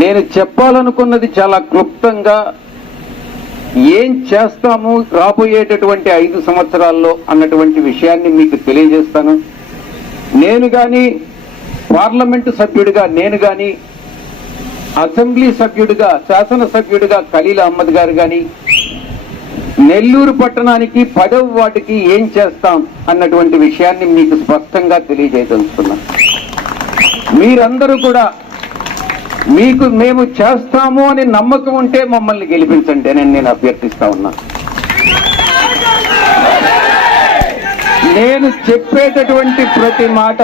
నేను చెప్పాలనుకున్నది చాలా క్లుప్తంగా ఏం చేస్తాము రాబోయేటటువంటి ఐదు సంవత్సరాల్లో అన్నటువంటి విషయాన్ని మీకు తెలియజేస్తాను. నేను కానీ పార్లమెంటు సభ్యుడిగా నేను కానీ అసెంబ్లీ సభ్యుడిగా శాసనసభ్యుడిగా ఖలీల్ అహ్మద్ గారు కానీ నెల్లూరు పట్టణానికి పదవ వాటికి ఏం చేస్తాం అన్నటువంటి విషయాన్ని మీకు స్పష్టంగా తెలియజేయదలుచుకున్నాను మీరందరూ కూడా మీకు మేము చేస్తాము అని నమ్మకం ఉంటే మమ్మల్ని గెలిపించండి అని నేను అభ్యర్థిస్తా ఉన్నా. నేను చెప్పేటటువంటి ప్రతి మాట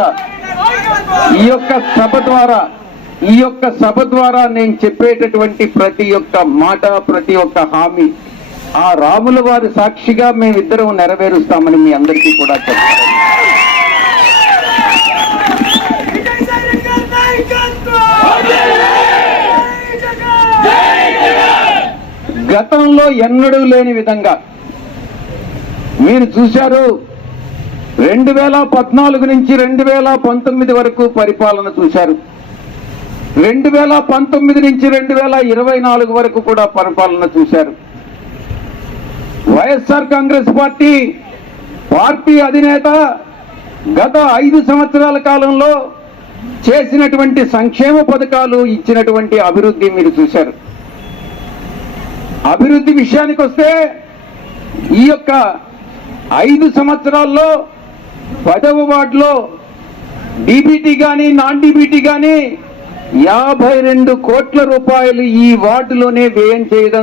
ఈ యొక్క సభ ద్వారా ఈ యొక్క సభ ద్వారా నేను చెప్పేటటువంటి ప్రతి ఒక్క మాట ప్రతి ఒక్క హామీ ఆ రాముల వారి సాక్షిగా మేమిద్దరం నెరవేరుస్తామని మీ అందరికీ కూడా చెప్తాను గతంలో ఎన్నడూ లేని విధంగా మీరు చూశారు రెండు వేల పద్నాలుగు నుంచి రెండు వేల పంతొమ్మిది వరకు పరిపాలన చూశారు. రెండు వేల పంతొమ్మిది నుంచి రెండు వేల ఇరవై నాలుగు వరకు కూడా పరిపాలన చూశారు. వైఎస్ఆర్ కాంగ్రెస్ పార్టీ పార్టీ అధినేత గత ఐదు సంవత్సరాల కాలంలో చేసినటువంటి సంక్షేమ పథకాలు ఇచ్చినటువంటి అభివృద్ధి మీరు చూశారు. అభివృద్ధి విషయానికి వస్తే ఈ యొక్క ఐదు సంవత్సరాల్లో పదవ వార్డులో డీబీటీ కానీ నాన్ డీబీటీ కానీ యాభై రెండు కోట్ల రూపాయలు ఈ వార్డులోనే వ్యయం చేయడం